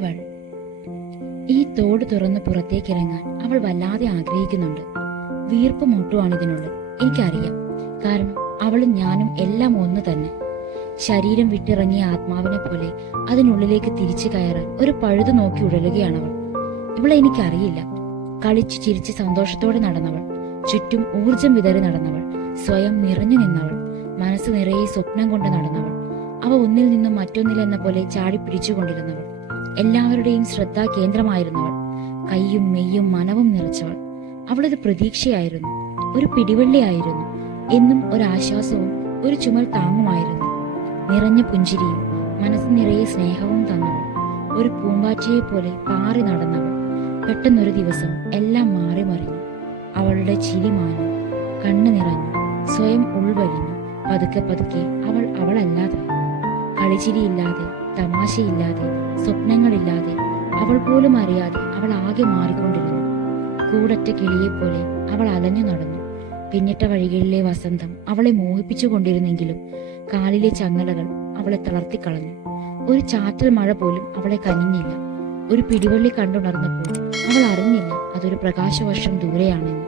അവൾ ഈ തോട് തുറന്ന് പുറത്തേക്കിറങ്ങാൻ അവൾ വല്ലാതെ ആഗ്രഹിക്കുന്നുണ്ട്. വീർപ്പ് മുട്ടുവാണ് ഇതിനുള്ളത്, എനിക്കറിയാം. കാരണം അവളും ഞാനും എല്ലാം ഒന്ന് തന്നെ. ശരീരം വിട്ടിറങ്ങിയ ആത്മാവിനെ പോലെ അതിനുള്ളിലേക്ക് തിരിച്ചു കയറാൻ ഒരു പഴുതു നോക്കി ഉഴലുകയാണവൾ. ഇവളെ എനിക്കറിയില്ല. കളിച്ചു ചിരിച്ച് സന്തോഷത്തോടെ നടന്നവൾ, ചുറ്റും ഊർജം വിതറി നടന്നവൾ, സ്വയം നിറഞ്ഞു നിന്നവൾ, മനസ്സ് നിറയെ സ്വപ്നം കൊണ്ട് നടന്നവൾ, അവ ഒന്നിൽ നിന്നും മറ്റൊന്നിലെന്ന പോലെ ചാടി പിടിച്ചുകൊണ്ടിരുന്നവൾ, എല്ലാവരുടെയും ശ്രദ്ധാ കേന്ദ്രമായിരുന്നവൾ, കയ്യും മെയ്യും മനവും നിറച്ചവൾ. അവളൊരു പ്രതീക്ഷയായിരുന്നു, ഒരു പിടിവള്ളിയായിരുന്നു, എന്നും ഒരാശ്വാസവും ഒരു ചുമൽ താങ്ങുമായിരുന്നു. നിറഞ്ഞ പുഞ്ചിരിയും മനസ്സ് നിറയെ സ്നേഹവും തന്നവൾ, ഒരു പൂമ്പാറ്റയെ പോലെ പാറി നടന്നവൾ. പെട്ടെന്നൊരു ദിവസം എല്ലാം മാറി മറിഞ്ഞു. അവളുടെ ചിരി മാഞ്ഞു, കണ്ണു നിറഞ്ഞു, സ്വയം ഉൾവലിഞ്ഞു. പതുക്കെ പതുക്കെ അവൾ അവളല്ലാതെ, കളിച്ചിരിയില്ലാതെ, തമാശയില്ലാതെ, സ്വപ്നങ്ങളില്ലാതെ, അവൾ പോലും അറിയാതെ അവൾ ആകെ മാറിക്കൊണ്ടിരുന്നു. കൂടറ്റ കിളിയെപ്പോലെ അവൾ അലഞ്ഞു നടന്നു. പിന്നിട്ട വഴികളിലെ വസന്തം അവളെ മോഹിപ്പിച്ചുകൊണ്ടിരുന്നെങ്കിലും കാലിലെ ചങ്ങലകൾ അവളെ തളർത്തിക്കളഞ്ഞു. ഒരു ചാറ്റൽ മഴ പോലും അവളെ കനിഞ്ഞില്ല. ഒരു പിടിവള്ളി കണ്ടുണർന്നപ്പോൾ അവൾ അറിഞ്ഞില്ല അതൊരു പ്രകാശവർഷം ദൂരെയാണെന്ന്.